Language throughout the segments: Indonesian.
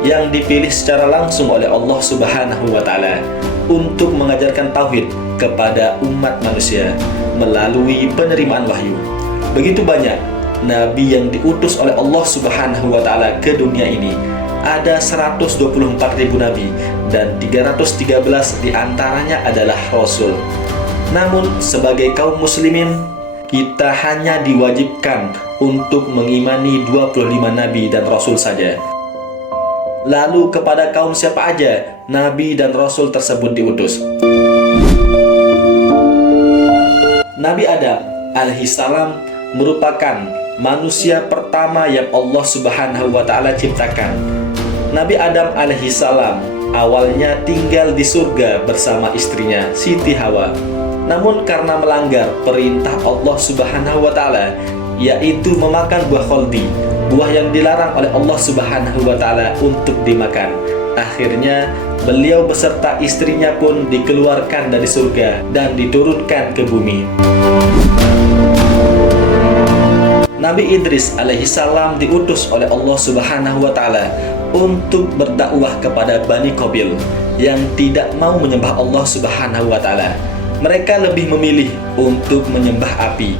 yang dipilih secara langsung oleh Allah Subhanahu wa Ta'ala untuk mengajarkan tauhid kepada umat manusia melalui penerimaan wahyu. Begitu banyak nabi yang diutus oleh Allah Subhanahu wa Ta'ala ke dunia ini. Ada 124.000 nabi dan 313 diantaranya adalah rasul. Namun sebagai kaum muslimin, kita hanya diwajibkan untuk mengimani 25 nabi dan rasul saja. Lalu kepada kaum siapa aja nabi dan rasul tersebut diutus? Nabi Adam alaihissalam merupakan manusia pertama yang Allah Subhanahu wa Ta'ala ciptakan. Nabi Adam alaihissalam awalnya tinggal di surga bersama istrinya Siti Hawa. Namun karena melanggar perintah Allah Subhanahu wa Ta'ala, yaitu memakan buah kholdi, buah yang dilarang oleh Allah Subhanahu wa Ta'ala untuk dimakan, akhirnya beliau beserta istrinya pun dikeluarkan dari surga dan diturunkan ke bumi. Nabi Idris alaihissalam diutus oleh Allah Subhanahu wa Ta'ala untuk berdakwah kepada Bani Qabil yang tidak mau menyembah Allah Subhanahu wa Ta'ala. Mereka lebih memilih untuk menyembah api.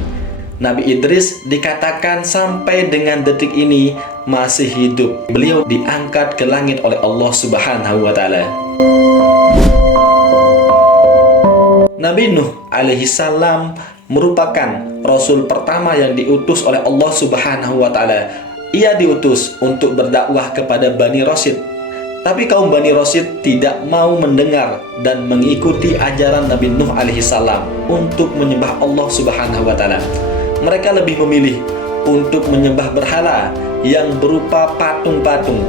Nabi Idris dikatakan sampai dengan detik ini masih hidup. Beliau diangkat ke langit oleh Allah Subhanahu wa Ta'ala. Nabi Nuh alaihissalam merupakan rasul pertama yang diutus oleh Allah Subhanahu wa Ta'ala. Ia diutus untuk berdakwah kepada Bani Rasyid. Tapi kaum Bani Rasyid tidak mau mendengar dan mengikuti ajaran Nabi Nuh alaihissalam untuk menyembah Allah Subhanahu wa Ta'ala. Mereka lebih memilih untuk menyembah berhala yang berupa patung-patung.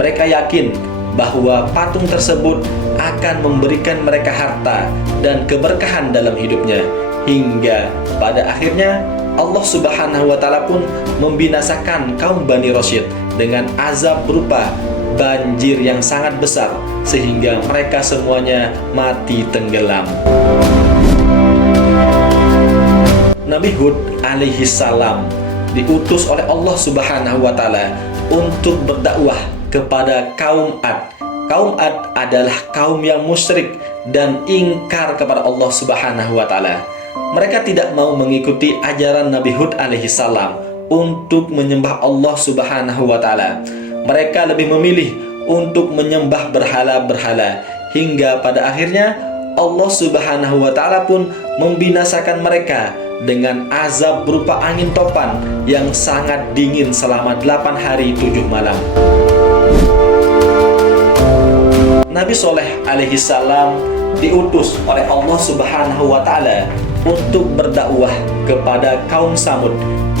Mereka yakin bahwa patung tersebut akan memberikan mereka harta dan keberkahan dalam hidupnya, hingga pada akhirnya Allah Subhanahu wa Ta'ala pun membinasakan kaum Bani Rasyid dengan azab berupa banjir yang sangat besar, sehingga mereka semuanya mati tenggelam. Nabi Hud alaihissalam diutus oleh Allah Subhanahu wa Ta'ala untuk berdakwah kepada kaum Ad. Kaum Ad adalah kaum yang musyrik dan ingkar kepada Allah Subhanahu wa Ta'ala. Mereka tidak mau mengikuti ajaran Nabi Hud alaihissalam untuk menyembah Allah Subhanahu wa Ta'ala. Mereka lebih memilih untuk menyembah berhala-berhala, hingga pada akhirnya Allah Subhanahu wa Ta'ala pun membinasakan mereka dengan azab berupa angin topan yang sangat dingin selama 8 hari 7 malam. Nabi Soleh alaihissalam diutus oleh Allah Subhanahu wa Ta'ala untuk berdakwah kepada kaum Samud.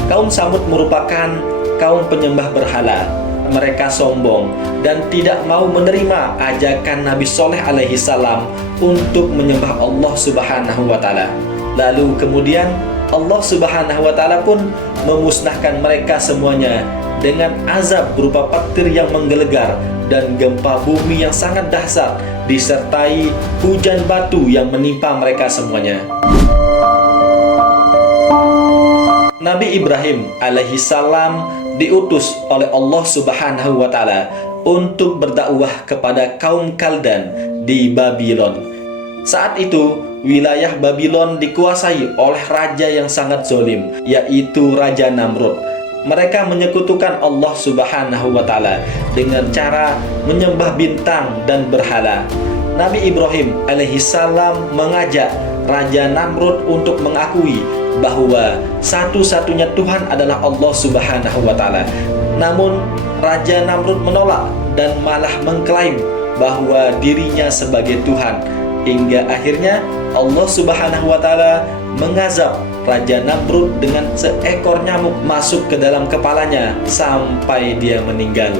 Kaum Samud merupakan kaum penyembah berhala. Mereka sombong dan tidak mau menerima ajakan Nabi Soleh alaihissalam untuk menyembah Allah Subhanahu wa Ta'ala. Lalu kemudian Allah Subhanahu wa Ta'ala pun memusnahkan mereka semuanya dengan azab berupa petir yang menggelegar dan gempa bumi yang sangat dahsyat, disertai hujan batu yang menimpa mereka semuanya. Nabi Ibrahim alaihissalam diutus oleh Allah Subhanahu wa Ta'ala untuk berdakwah kepada kaum Kaldan di Babylon. Saat itu wilayah Babylon dikuasai oleh raja yang sangat zalim, yaitu Raja Namrud. Mereka menyekutukan Allah Subhanahu wa Ta'ala dengan cara menyembah bintang dan berhala. Nabi Ibrahim alaihissalam mengajak Raja Namrud untuk mengakui bahwa satu-satunya Tuhan adalah Allah Subhanahu wa Ta'ala. Namun Raja Namrud menolak dan malah mengklaim bahwa dirinya sebagai Tuhan, hingga akhirnya Allah Subhanahu wa Ta'ala mengazab Raja Namrud dengan seekor nyamuk masuk ke dalam kepalanya sampai dia meninggal.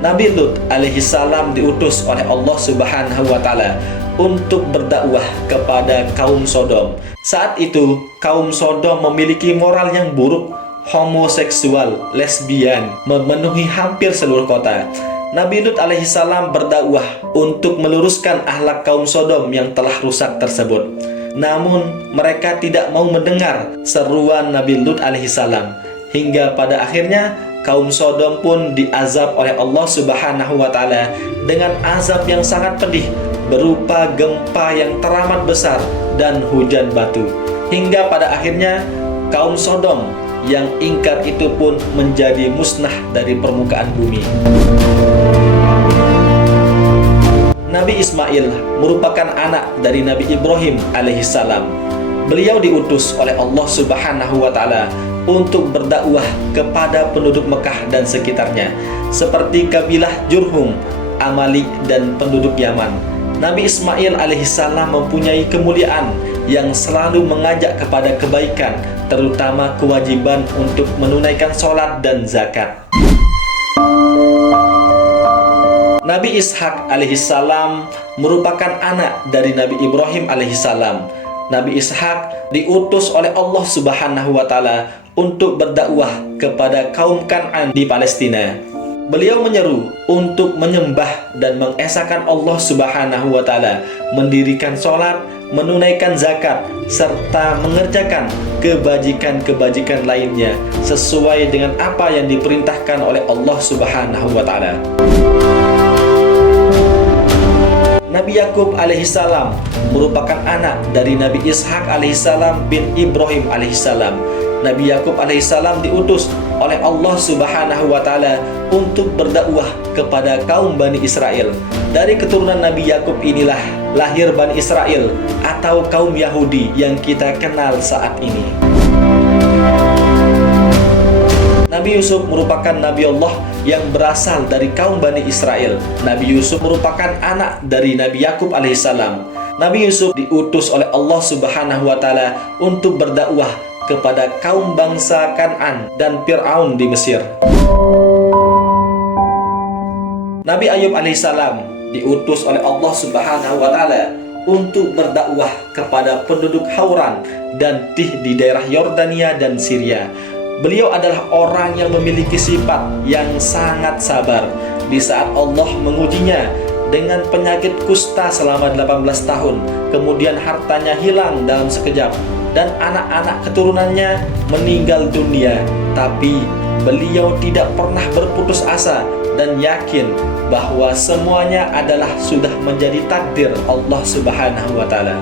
Nabi Lut alaihissalam diutus oleh Allah Subhanahu wa Ta'ala untuk berdakwah kepada kaum Sodom. Saat itu kaum Sodom memiliki moral yang buruk, homoseksual, lesbian, memenuhi hampir seluruh kota. Nabi Lut alaihissalam berdakwah untuk meluruskan akhlak kaum Sodom yang telah rusak tersebut. Namun mereka tidak mau mendengar seruan Nabi Lut alaihissalam, hingga pada akhirnya kaum Sodom pun diazab oleh Allah Subhanahu wa Ta'ala dengan azab yang sangat pedih, berupa gempa yang teramat besar dan hujan batu, hingga pada akhirnya kaum Sodom yang ingkar itu pun menjadi musnah dari permukaan bumi. Nabi Ismail merupakan anak dari Nabi Ibrahim alaihissalam. Beliau diutus oleh Allah Subhanahu wa Ta'ala untuk berdakwah kepada penduduk Mekah dan sekitarnya, seperti kabilah Jurhum, Amalik, dan penduduk Yaman. Nabi Ismail alaihissalam mempunyai kemuliaan yang selalu mengajak kepada kebaikan, terutama kewajiban untuk menunaikan sholat dan zakat. Nabi Ishak alaihissalam merupakan anak dari Nabi Ibrahim alaihissalam. Nabi Ishak diutus oleh Allah Subhanahu wa Ta'ala untuk berdakwah kepada kaum Kan'an di Palestina. Beliau menyeru untuk menyembah dan mengesahkan Allah Subhanahu wa Ta'ala, mendirikan sholat, menunaikan zakat, serta mengerjakan kebajikan-kebajikan lainnya sesuai dengan apa yang diperintahkan oleh Allah Subhanahu wa Ta'ala. Nabi Yakub alaihissalam merupakan anak dari Nabi Ishak alaihissalam bin Ibrahim alaihissalam. Nabi Yakub alaihissalam diutus oleh Allah Subhanahu wa Ta'ala untuk berdakwah kepada kaum Bani Israel. Dari keturunan Nabi Yakub inilah lahir Bani Israel atau kaum Yahudi yang kita kenal saat ini. Nabi Yusuf merupakan Nabi Allah yang berasal dari kaum Bani Israel. Nabi Yusuf merupakan anak dari Nabi Yakub alaihissalam. Nabi Yusuf diutus oleh Allah Subhanahu wa Ta'ala untuk berdakwah kepada kaum bangsa Kan'an dan Fir'aun di Mesir. Nabi Ayub alaihissalam diutus oleh Allah Subhanahu wa Ta'ala untuk berdakwah kepada penduduk Hauran dan Tih di daerah Yordania dan Syria. Beliau adalah orang yang memiliki sifat yang sangat sabar di saat Allah mengujinya dengan penyakit kusta selama 18 tahun. Kemudian hartanya hilang dalam sekejap dan anak-anak keturunannya meninggal dunia. Tapi beliau tidak pernah berputus asa dan yakin bahwa semuanya adalah sudah menjadi takdir Allah Subhanahu wa Ta'ala.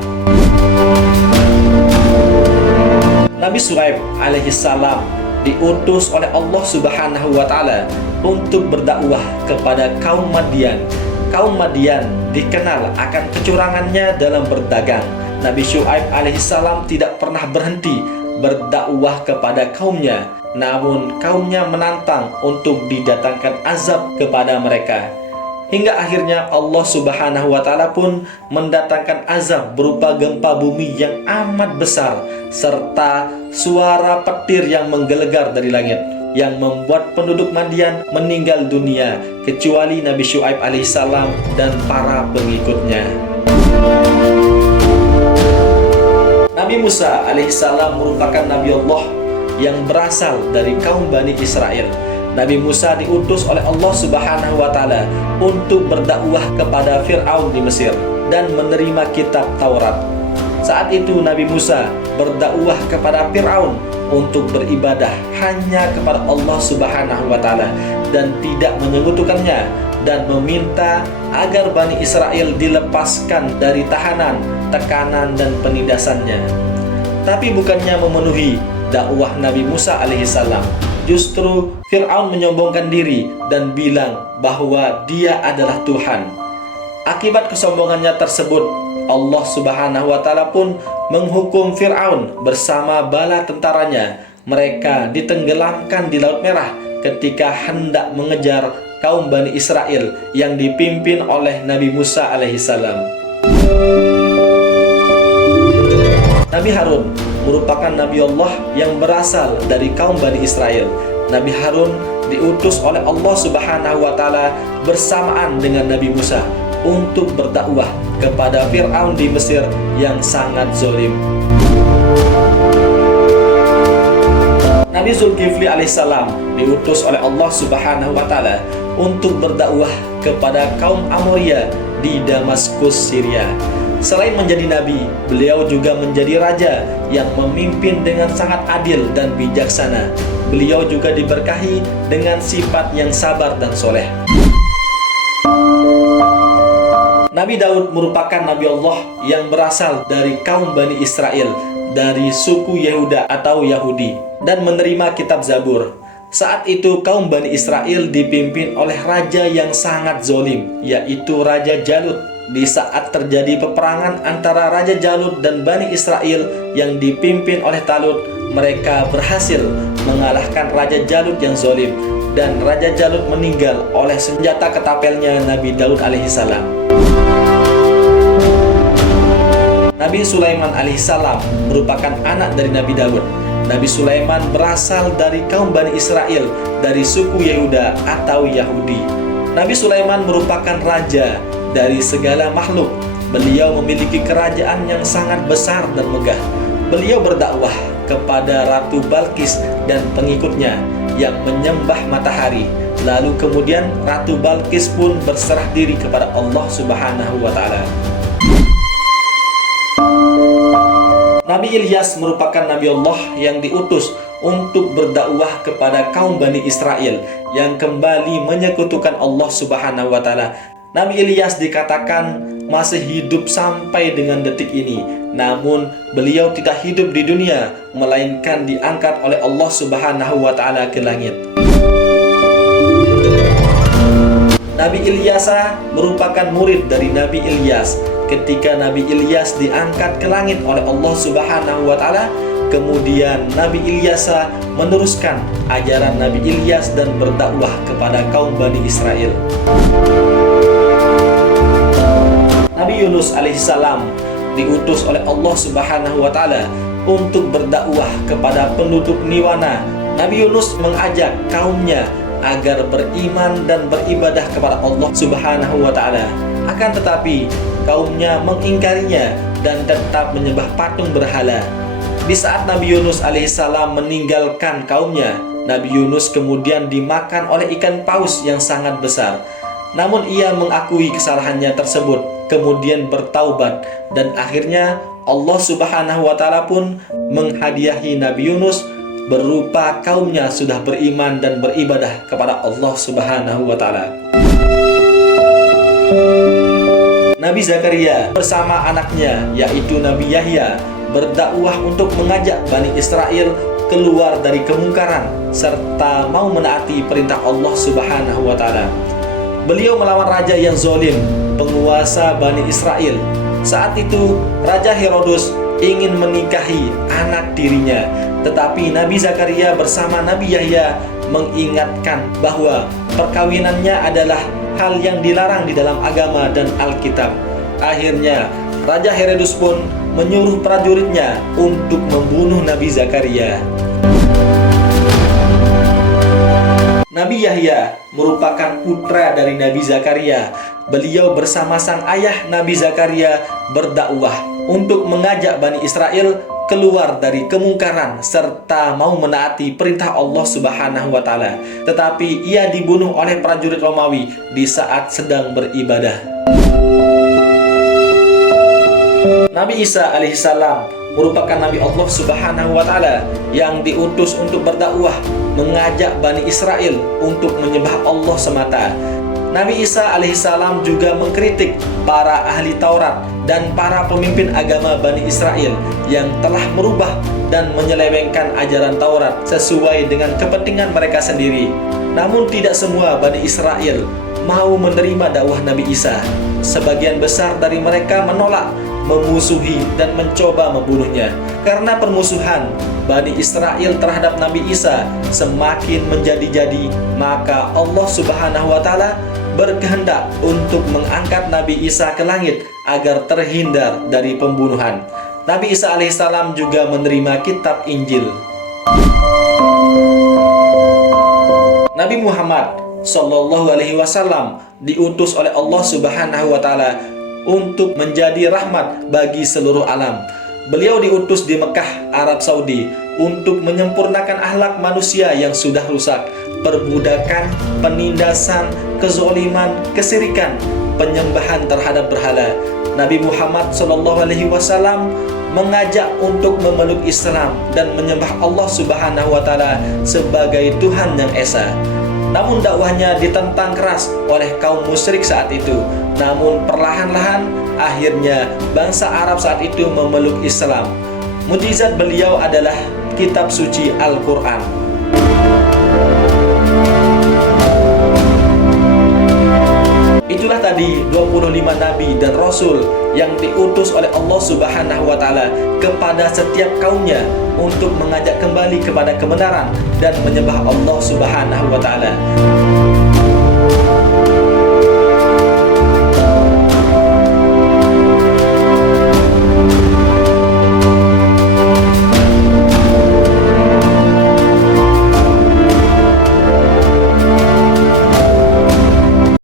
Nabi Shu'aib alaihissalam diutus oleh Allah Subhanahu wa Ta'ala untuk berdakwah kepada kaum Madian. Kaum Madian dikenal akan kecurangannya dalam berdagang. Nabi Shu'aib alaihissalam tidak pernah berhenti berdakwah kepada kaumnya, namun kaumnya menantang untuk didatangkan azab kepada mereka. Hingga akhirnya Allah Subhanahu wa Ta'ala pun mendatangkan azab berupa gempa bumi yang amat besar serta suara petir yang menggelegar dari langit yang membuat penduduk Madian meninggal dunia kecuali Nabi Shu'aib alaihissalam dan para pengikutnya. Nabi Musa alaihissalam merupakan Nabi Allah yang berasal dari kaum Bani Israel. Nabi Musa diutus oleh Allah Subhanahu wa Ta'ala untuk berdakwah kepada Fir'aun di Mesir dan menerima kitab Taurat. Saat itu Nabi Musa berdakwah kepada Fir'aun untuk beribadah hanya kepada Allah Subhanahu wa Ta'ala dan tidak menyekutukannya, dan meminta agar Bani Israel dilepaskan dari tahanan, tekanan, dan penindasannya. Tapi bukannya memenuhi dakwah Nabi Musa alaihissalam, justru Fir'aun menyombongkan diri dan bilang bahwa dia adalah Tuhan. Akibat kesombongannya tersebut, Allah Subhanahu wa Ta'ala pun menghukum Fir'aun bersama bala tentaranya. Mereka ditenggelamkan di Laut Merah ketika hendak mengejar kaum Bani Israel yang dipimpin oleh Nabi Musa alaihissalam. Nabi Harun merupakan Nabi Allah yang berasal dari kaum Bani Israel. Nabi Harun diutus oleh Allah Subhanahu wa Ta'ala bersamaan dengan Nabi Musa untuk berdakwah kepada Fir'aun di Mesir yang sangat zalim. Nabi Zulkifli alaihissalam diutus oleh Allah Subhanahu wa Ta'ala untuk berdakwah kepada kaum Amoria di Damaskus, Syria. Selain menjadi nabi, beliau juga menjadi raja yang memimpin dengan sangat adil dan bijaksana. Beliau juga diberkahi dengan sifat yang sabar dan soleh. Nabi Daud merupakan Nabi Allah yang berasal dari kaum Bani Israel, dari suku Yehuda atau Yahudi, dan menerima kitab Zabur. Saat itu kaum Bani Israel dipimpin oleh raja yang sangat zolim, yaitu Raja Jalut. Di saat terjadi peperangan antara Raja Jalut dan Bani Israel yang dipimpin oleh Talut, mereka berhasil mengalahkan Raja Jalut yang zolim, dan Raja Jalut meninggal oleh senjata ketapelnya Nabi Daud alaihissalam. Nabi Sulaiman alaihissalam merupakan anak dari Nabi Daud. Nabi Sulaiman berasal dari kaum Bani Israel, dari suku Yehuda atau Yahudi. Nabi Sulaiman merupakan raja dari segala makhluk. Beliau memiliki kerajaan yang sangat besar dan megah. Beliau berdakwah kepada Ratu Balqis dan pengikutnya yang menyembah matahari. Lalu kemudian Ratu Balqis pun berserah diri kepada Allah Subhanahu wa Ta'ala. Nabi Ilyas merupakan Nabi Allah yang diutus untuk berdakwah kepada kaum Bani Israel yang kembali menyekutukan Allah Subhanahu wa Ta'ala. Nabi Ilyas dikatakan masih hidup sampai dengan detik ini, namun beliau tidak hidup di dunia, melainkan diangkat oleh Allah Subhanahu wa Ta'ala ke langit. Nabi Ilyasa merupakan murid dari Nabi Ilyas. Ketika Nabi Ilyas diangkat ke langit oleh Allah Subhanahu wa Ta'ala, kemudian Nabi Ilyasa meneruskan ajaran Nabi Ilyas dan berdakwah kepada kaum Bani Israel. Nabi Yunus alaihissalam diutus oleh Allah Subhanahu wa Ta'ala untuk berdakwah kepada penduduk Niwana. Nabi Yunus mengajak kaumnya agar beriman dan beribadah kepada Allah Subhanahu wa Ta'ala. Akan tetapi kaumnya mengingkarinya dan tetap menyembah patung berhala. Di saat Nabi Yunus alaihissalam meninggalkan kaumnya, Nabi Yunus kemudian dimakan oleh ikan paus yang sangat besar. Namun ia mengakui kesalahannya tersebut, kemudian bertaubat, dan akhirnya Allah Subhanahu wa Ta'ala pun menghadiahi Nabi Yunus berupa kaumnya sudah beriman dan beribadah kepada Allah Subhanahu wa Ta'ala. Nabi Zakaria bersama anaknya yaitu Nabi Yahya berdakwah untuk mengajak Bani Israel keluar dari kemungkaran serta mau menaati perintah Allah Subhanahu wa Ta'ala. Beliau melawan raja yang zolim, penguasa Bani Israel. Saat itu Raja Herodes ingin menikahi anak tirinya, tetapi Nabi Zakaria bersama Nabi Yahya mengingatkan bahwa perkawinannya adalah hal yang dilarang di dalam agama dan Alkitab. Akhirnya Raja Herodes pun menyuruh prajuritnya untuk membunuh Nabi Zakaria. Nabi Yahya merupakan putra dari Nabi Zakaria. Beliau bersama sang ayah Nabi Zakaria berdakwah untuk mengajak Bani Israel keluar dari kemungkaran serta mau menaati perintah Allah Subhanahu wa Ta'ala. Tetapi ia dibunuh oleh prajurit Romawi di saat sedang beribadah. Nabi Isa alaihissalam merupakan Nabi Allah Subhanahu wa Ta'ala yang diutus untuk berdakwah, mengajak Bani Israel untuk menyembah Allah semata. Nabi Isa alaihissalam juga mengkritik para ahli Taurat dan para pemimpin agama Bani Israel yang telah merubah dan menyelewengkan ajaran Taurat sesuai dengan kepentingan mereka sendiri. Namun tidak semua Bani Israel mau menerima dakwah Nabi Isa. Sebagian besar dari mereka menolak, memusuhi dan mencoba membunuhnya. Karena permusuhan Bani Israel terhadap Nabi Isa semakin menjadi-jadi, maka Allah Subhanahu wa Ta'ala berkehendak untuk mengangkat Nabi Isa ke langit agar terhindar dari pembunuhan. Nabi Isa alaihissalam juga menerima kitab Injil. Nabi Muhammad sallallahu alaihi wasallam diutus oleh Allah Subhanahu wa Ta'ala untuk menjadi rahmat bagi seluruh alam. Beliau diutus di Mekah, Arab Saudi, untuk menyempurnakan akhlak manusia yang sudah rusak perbudakan, penindasan, kezoliman, kesirikan, penyembahan terhadap berhala. Nabi Muhammad SAW mengajak untuk memeluk Islam dan menyembah Allah Subhanahu wa Ta'ala sebagai Tuhan yang esa. Namun dakwahnya ditentang keras oleh kaum musyrik saat itu. Namun perlahan-lahan akhirnya bangsa Arab saat itu memeluk Islam. Mukjizat beliau adalah kitab suci Al-Quran. Itulah tadi 25 nabi dan rasul yang diutus oleh Allah Subhanahu wa Ta'ala kepada setiap kaumnya untuk mengajak kembali kepada kebenaran dan menyembah Allah Subhanahu wa Ta'ala.